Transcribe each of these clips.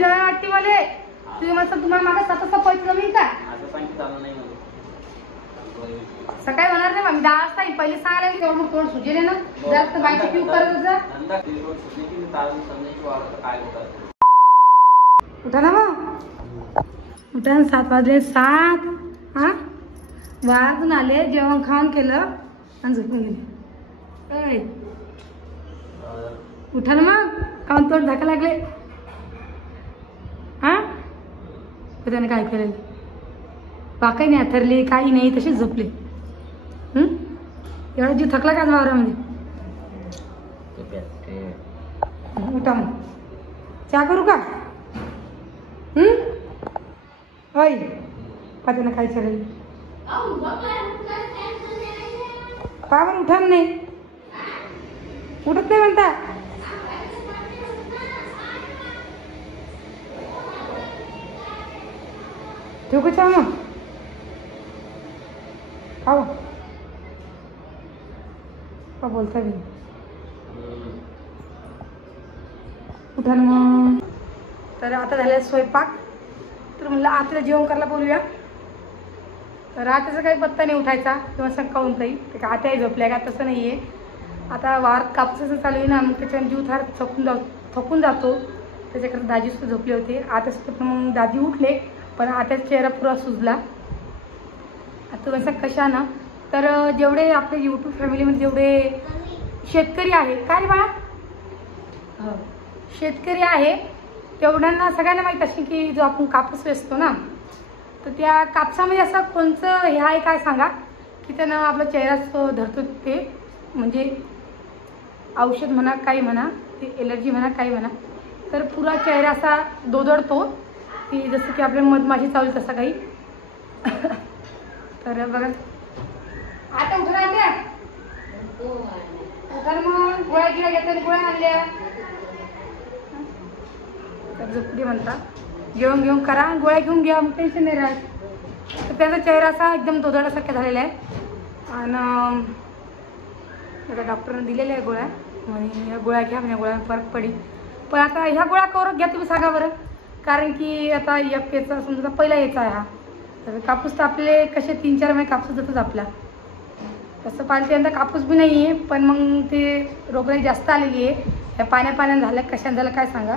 भीती नाही वाटते मला. तुम्ही मस्त तुम्हाला मागे स्वतःचा पैसे जमीन का सकाळी होणार नाही. मी 10 वाजता पहिले सांगायला की तेवढं तोंड सुजेले ना जास्त बाईची क्यू करत जा. उठा ना मग उठा ना. 7 वाजले 7. हा वाजून आले जेवण खाऊन केलं आणि झोपून गेले. उठा ना मग खाऊन तोंड झाका लागले. हा त्याने काय केलेलं बाकी नाही अथरले काही नाही तसेच झोपले. एवढा जीव थकला का वावरामध्ये. उठा मग चहा करू का. होय का त्यानं काय चालेल पावर उठा नाही उठत नाही म्हणता. ठेवू का चहा मग खाऊ का बोलता बी उठा ना मग. तर आता झालं स्वयंपाक. तर म्हणलं आत्याला जेवण करायला बोलूया. तर आत्याचा काही पत्ता नाही उठायचा किंवा संकावून काही ते का आत्याही झोपल्या का तसं नाही आहे. आता वारात कापसाचं चालू आहे ना मग त्याच्यानं जीव थार थकून जातो. त्याच्याकडे दाजीसुद्धा झोपले होते. आत्यासुद्धा पण मग दाजी उठले पण आत्याचा चेहरा पुरा सुजला. आता कसं कशा ना तर जेवढे आपले यूट्यूब फॅमिलीमध्ये जेवढे शेतकरी आहे काय रे बाळा हो शेतकरी आहे तेवढ्यांना सगळ्यांना माहीत असेल की जो आपण कापूस वेचतो ना तर त्या कापसामध्ये असं कोणतं हे आहे काय सांगा की त्यानं आपला चेहराच धरतो. ते म्हणजे औषध म्हणा काही म्हणा ते एलर्जी म्हणा काही म्हणा तर पुरा चेहरा असा दोदडतो की जसं की आपल्या मधमाशी चावली तसा काही. तर बघा आता उठून आणल्या तर मग गोळ्या गिळ्या घेतल्या गोळ्या आणल्या तर झोपडी म्हणता जेवण घेऊन करा गोळ्या घेऊन घ्या मग टेन्शन नाही राहत. तर त्याचा चेहरा असा एकदम दोदडासारखा झालेला आहे. आणि आता डॉक्टरने दिलेल्या आहे गोळ्या आणि या गोळ्या घ्या म्हणजे गोळ्या फरक पडेल. पण आता ह्या गोळ्या कवर घ्या तुम्ही सांगा बरं. कारण की आता याचा समजा पहिला याचा आहे हा तर कापूस तर आपले कसे 3-4 महिने कापूस जातोच आपला. तसं पाहिलं ते यंदा कापूस बी नाही आहे पण मग ते रोगराई जास्त आलेली आहे. ह्या पाण्यानं झालं कशाने झालं काय सांगा.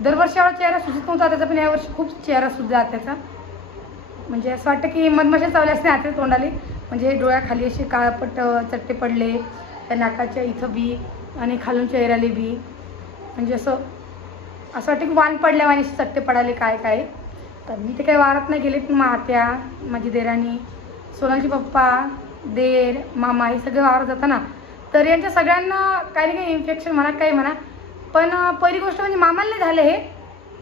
दरवर्षी एवढा चेहरा सुजत नव्हता त्याचा पण यावर्षी खूप चेहरा सुजला त्याचा. म्हणजे असं वाटतं की मधमाशा चावल्या असते हातात तोंडाले म्हणजे डोळ्याखाली असे काळपट चट्टे पडले त्या नाकाच्या इथं बी आणि खालून चेहऱ्याला बी म्हणजे असं वाटतं की वान पडल्या आणि चट्टे पडाले काय काय. तर मी ते काही वारात नाही गेले पण आत्या माझी देराणी सोनालची पप्पा देर मामा हे सगळे वावरात जातात ना तर यांच्या सगळ्यांना काही ना काही इन्फेक्शन म्हणा काही म्हणा. पण पहिली गोष्ट म्हणजे मामाला नाही झालं हे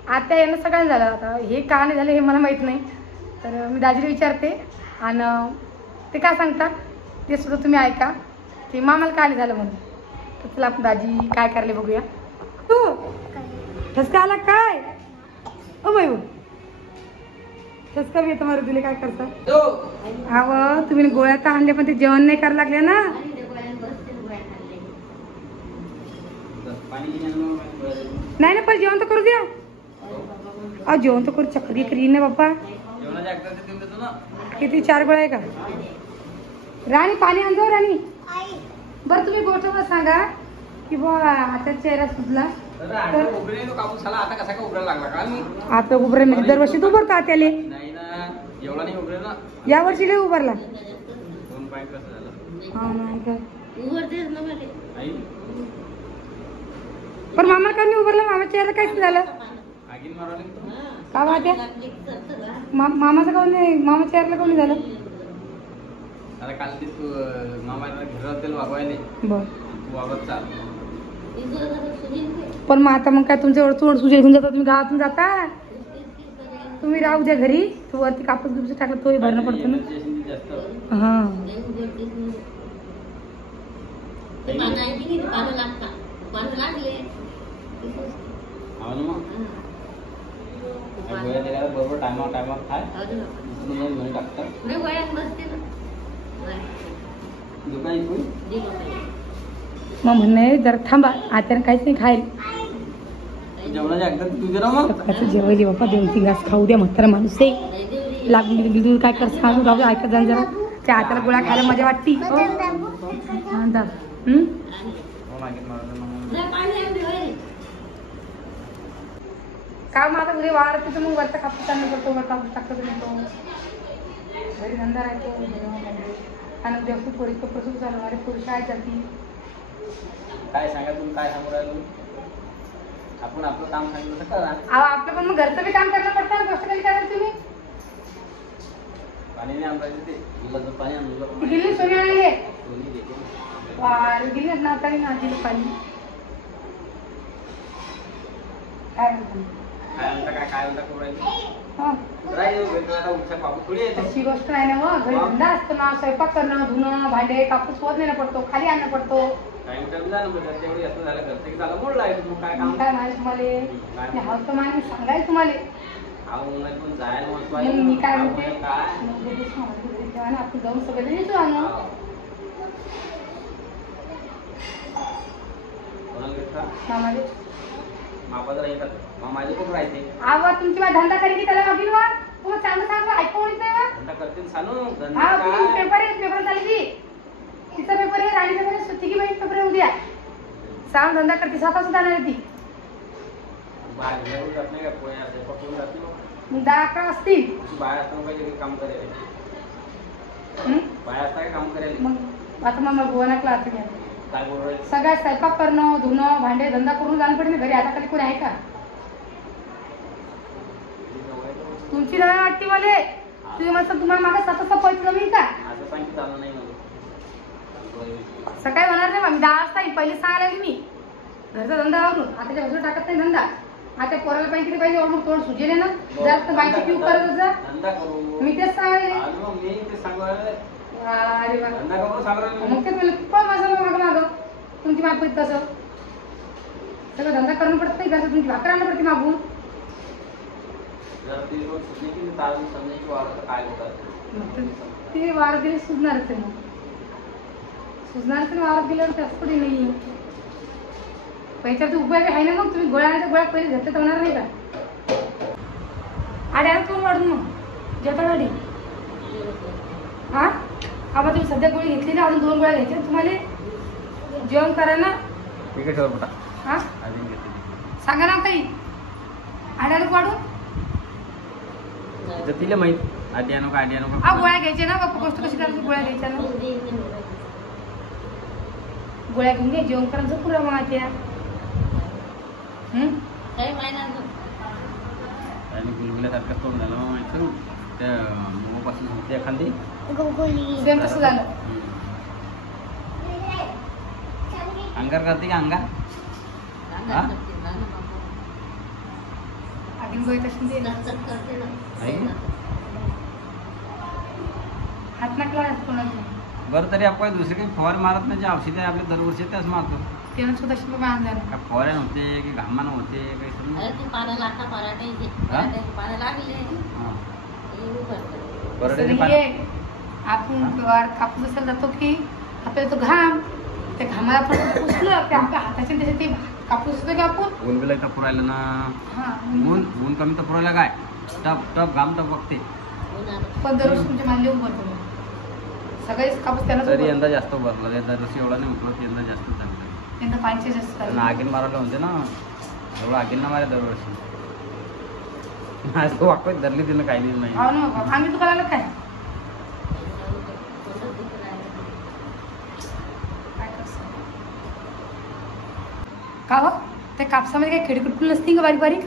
आत्या यांना सगळ्यांना झालं. आता हे का नाही झालं हे मला माहीत नाही तर मी दाजीला विचारते आणि ते काय सांगता ते सुद्धा तुम्ही ऐका की मामाला काय नाही झालं म्हणून. तर चला आपण दाजी काय करायला बघूया. तू ठसका आला काय ओ बाई ठसका बी येतं मारू तुला काय करता. अहो तुम्ही गोळ्या तर आणल्या पण ते जेवण नाही करायला लागल्या ना. नाही ना पण जेवण तर करू द्या. अहो जेवण तर करू चक्कर करीन ना बाप्पा. किती 4 गोळ्या आहे का राणी पाणी आणतो राणी. बरं तुम्ही गोठवलं सांगा की बा आता चेहरा सुजला तर आता उभरा म्हणजे दरवर्षी तू उभरता त्याले या वर्षी लय उभारला. पण मामा का नाही उभारला मामा चेहरा काहीच झालं का वाट्या मामाचं काऊन नाही मामा चेहऱ्याला काऊन झालं. पण मग आता मग काय तुमच्या चोड सुजे घेऊन जाता तुम्ही गावातून जाता तुम्ही राहू द्या घरी तू वरती कापूस बिपूस टाकला तोही भरणं पडतो ना. हा मग म्हणणे जरा थांबा आत्यानं काहीच नाही खायला जेवणाच्या एकदा तुझे ना मग कसं जेवायचे बाप्पा 2-3 घास खाऊ द्या म्हातारा माणूस आहे लागली दूध काय कर सांगू राहू ऐकत जाईल जरा त्या हाताला गोळ्या खायला मजा वाटती काय माझा घरी वाढ तिथं मग वरचा कापूस चालू करतो वर कापूस टाकतो येतो घरी धंदा राहतो आणि उद्या खूप पोरी प्रसून चालू अरे पुरुष आहे जाती काय सांगा तुम्ही काय सांगू राहिलो आपण आपलं काम सांगितलं करा आपलं पण मग घरचं बी काम करणं पडतं गोष्ट कधी कराल तुम्ही पाणी नाही आणता ते गिलास पाणी आणलं गिल्ली सोनी आणले सोनी देते गिल्लीच नाताली ना दिली पाणी काय म्हणतो काय म्हणता काय म्हणता करू राहिली राहिलो भेटला आता उठचा पाऊस थोडी येतो अशी गोष्ट आहे ना मग घरी धंदा असतो ना स्वयंपाक करणं धुणं भांडे कापूस होत नाही पडतो खाली आणणं पडतो टाइम टाइम जाणं भेटत तेवढी असं झालं घरचं की झालं मोडला आहे तू काय काम काय म्हणाले तुम्हाला हा तर मला सांगायला तुम्हाला पण जायला मग मी काय म्हणते काय आपण जाऊन सगळं येतो आणू कोणाला घेतला मामाले मापा जरा येतात माझे खूप राहते आवा तुमची माझी धंदा करी की त्याला बघील वा तुम्हाला चांगलं सांगतो ऐकून येत नाही धंदा करतील सांगू हा पेपर झाली की तिचा पेपर आहे राणीचा पेपर सुट्टी की बाई पेपर उद्या सांग धंदा करते 7 वाजता जाणार ती बाहेर जात नाही का पोहे असे पकडून जाते मग 10-11 असतील बाहेर असताना पाहिजे काम करायला बाहेर असता काय काम करायला मग आता मग गोवाना क्लास घ्या काय बोल रहे सगळ्या स्वयंपाक करणं धुणं भांडे धंदा करून जाणं पडेल घरी आता खाली कोणी आहे का तुमची दया वाटते मला तुम्ही म्हणता तुम्हाला मागे 7 वाजता पैसे जमीन का असं सांगितलं झालं नाही मला सकाळी होणार नाही मी 10 वाजता येईल पहिले सांगायला लागली मी घरचा धंदा आवरून आता बाजूला टाकत नाही धंदा आता पोराला पाहिजे किती पाहिजे ऑर्डर तोंड सुजेले ना जास्त बायची क्यू करत जा धंदा करू मी तेच सांगायले मी ते सांगायला अरे वा धंदा करू सांगायला मग ते पण माझं मागं तुमची माग तसं सगळं धंदा करणं पडत नाही कसं तुमची भाकर आणणं पडते मागून जर ती रोज सुटली की ताजून समजायची वाढत काय होतात ते वार दिले सुजणारच आहे मग सुजणारच वारात गेल्यावर त्याच पुढे नाही पैशाचा उपाय आहे ना मग तुम्ही गोळ्याच्या गोळ्या पहिले घेतले तर होणार नाही का आधी आणत कोण वाढून मग जेवता गाडी हा आबा तुम्ही सध्या गोळी घेतली ना अजून 2 गोळ्या घ्यायच्या तुम्हाला जेवण करायला ठीक आहे ठेवा बेटा हा अजून घेते सांगा ना काही आधी आणत वाढून जर तिला माहित आधी आणू का आधी आणू हा गोळ्या घ्यायच्या ना बापू गोष्ट कशी करायची गोळ्या घ्यायच्या ना गोळ्या घेऊन घे जेवण करायचं पुरा मग त्या आणि गुलगुल्यासारखं तोंड झालं मग माहिती त्या मोपासून होते एखादी सेम तसं झालं अंगार करते का अंगार आगीन गोळी तशी दे हात नाकला कोणाला बरं तरी आपण दुसरी काही फवार मारत नाही जे औषध आहे आपल्या दरवर्षी त्याच मारतो त्यानं सुद्धा शिल्पा आणला का फवाऱ्यान होते की घामान होते काही आपण कापूस असायला जातो की आपल्याला तो घाम त्या घामाला आपण पुसलं की आपल्या हाताच्या त्याच्यात ते कापूस असतो की आपण ऊन बिला टपूर राहिलं ना ऊन कमी टपूर राहिला काय टप टप घाम टप बघते पण दररोज तुमच्या मानले उभं सगळेच कापूस त्याला तरी यंदा जास्त भरला दरवर्षी एवढा नाही उठलो यंदा जास्त चांगलं यंदा पाचशे जास्त आगीन मारायला म्हणते ना एवढं आगीन ना मारे दरवर्षी माझं वाकत धरली तिनं काही नाही हो ना आम्ही दुकानाला काय का हो त्या कापसामध्ये काही खिडखिडकुल नसतील का बारीक बारीक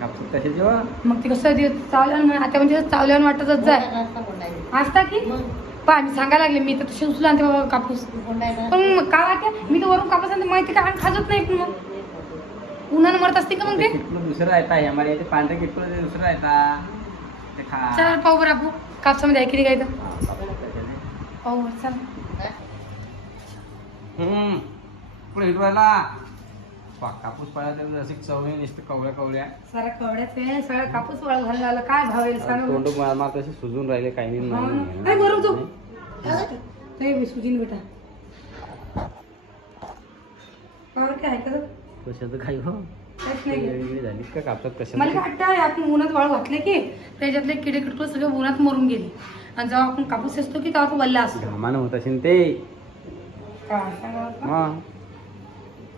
कापूस कसे जेव्हा मग ते कसं चावल्यानं आता म्हणजे चावल्यानं वाटतच जाय असता की पा मी सांगायला लागले मी तर तशी उचलून आणते बाबा कापूस पण का वाटते मी तर वरून कापूस आणते माहिती का खाजत नाही पण मग उन्हानं मरत असते का मग ते दुसरं राहता आम्हाला ते पांढरे किटकुल दुसरं राहता ते खा चल पाहू बरं आपू कापसामध्ये आहे किती काय तर पाहू बरं चल पुढे हिटवायला कापूस पाळा तर अशी चवळी नुसतं कवळ्या कवळ्या सारा कवड्याचे सगळं कापूस वाळ घालून आलं काय भाव येईल सांग तोंड मार तशी सुजून राहिले काही नाही काय बरोबर तू नाही सुजीन बेटा पावर काय ऐकत कशाचं काही हो काहीच नाही गेलं. वेगळी झाली का कापसात कशा मला काय वाटतं आपण उन्हात वाळू घातले की त्याच्यातले किडे किटकू सगळे उन्हात मरून गेले आणि जेव्हा आपण कापूस असतो की तेव्हा तो वल्ला असतो. घामानं होत असेल ते काय सांगावं? मग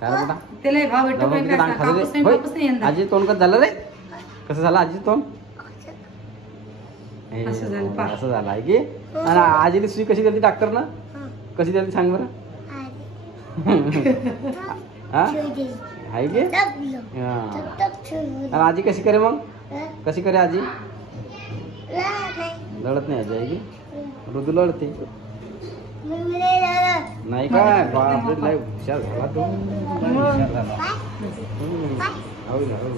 काय रे बेटा त्याला भाव भेटतो जाऊ काय तिकडे काय ताण खातो कापूस रे. नाही होय. कापूस नाही यंदा. आजी तोंड कसं झालं रे कसं झालं आजी तोंड हे, असं झालं, पहा. असं झालं आहे की आणि आजीने सुई कशी दिली डॉक्टर ना कशी दिली सांग बरं हा आहे की हा आणि आजी कशी करे मग कशी करे आजी लढत नाही आजी आहे की ऋतू लढते नाही काय बापरे लय हुशार झाला तू लय हुशार झाला. हो ना, हो.